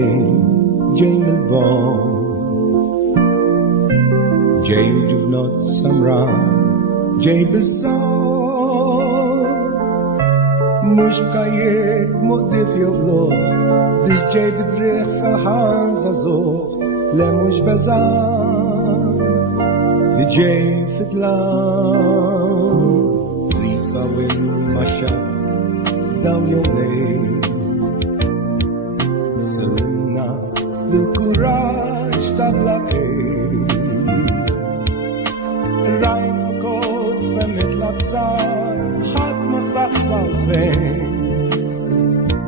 lejn ġejn il-bon ġej ġivnot samran ġej bis-sol mux kajiet muqdif joħloq dis ġej bidriħ ferħan zazuħ le mux bezan li ġej fitlan rika wim maxa dawn jowlejn salimna l-kuraġġ tabla rajna kod femmit l-absar ħadd ma staqsal fejn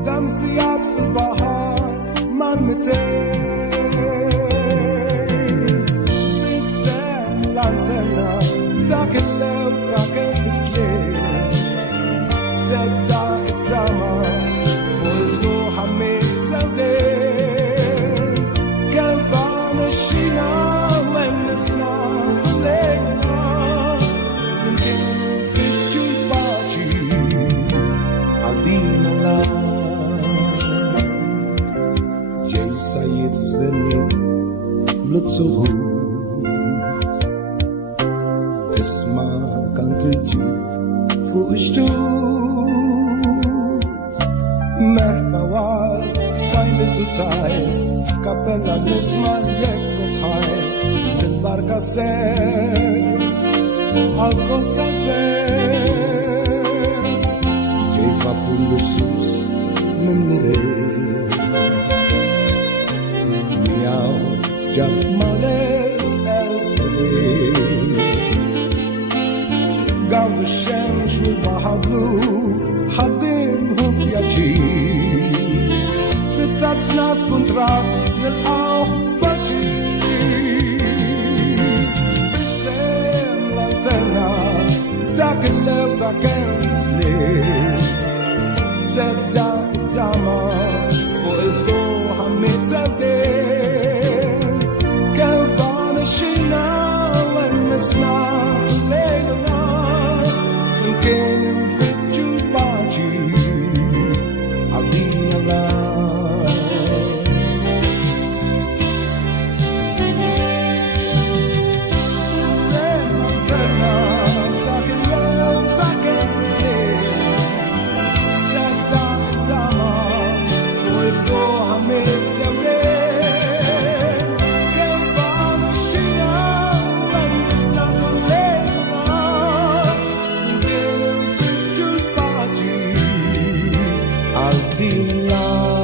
dam sijat fil-bahar mal-mitejn BAYZO lanterna dak il-lew dak il-bislejn sed dak it-tama forsu ħammit sewdejn kelban ix-xina wen nisna lejna flimkien nfittxu l-paċi għaddina la ġej sajjid f'żelli bl-tsuħu isma kantiġi fuq ix-xtut merħba war sajli tutaj f'kappella nisma l-rekru tħaj il-barka ser għal-kontrafer ġejfa kullu sus minn nirel miaw ġab maler el-fred għaw il-xemx u l-baħar blu ħaddimhom pjaċir fit-tazzna kontrat nilqawh paċir BAYZO lanterna dak il-lew dak il-bislejn sed dak it-tama fuq il-ftuħ ħammit sewdejn kelban ix-xina wen nisna lejl u nar flimkien nfittxu l-paċi għaddina la I'll be loved.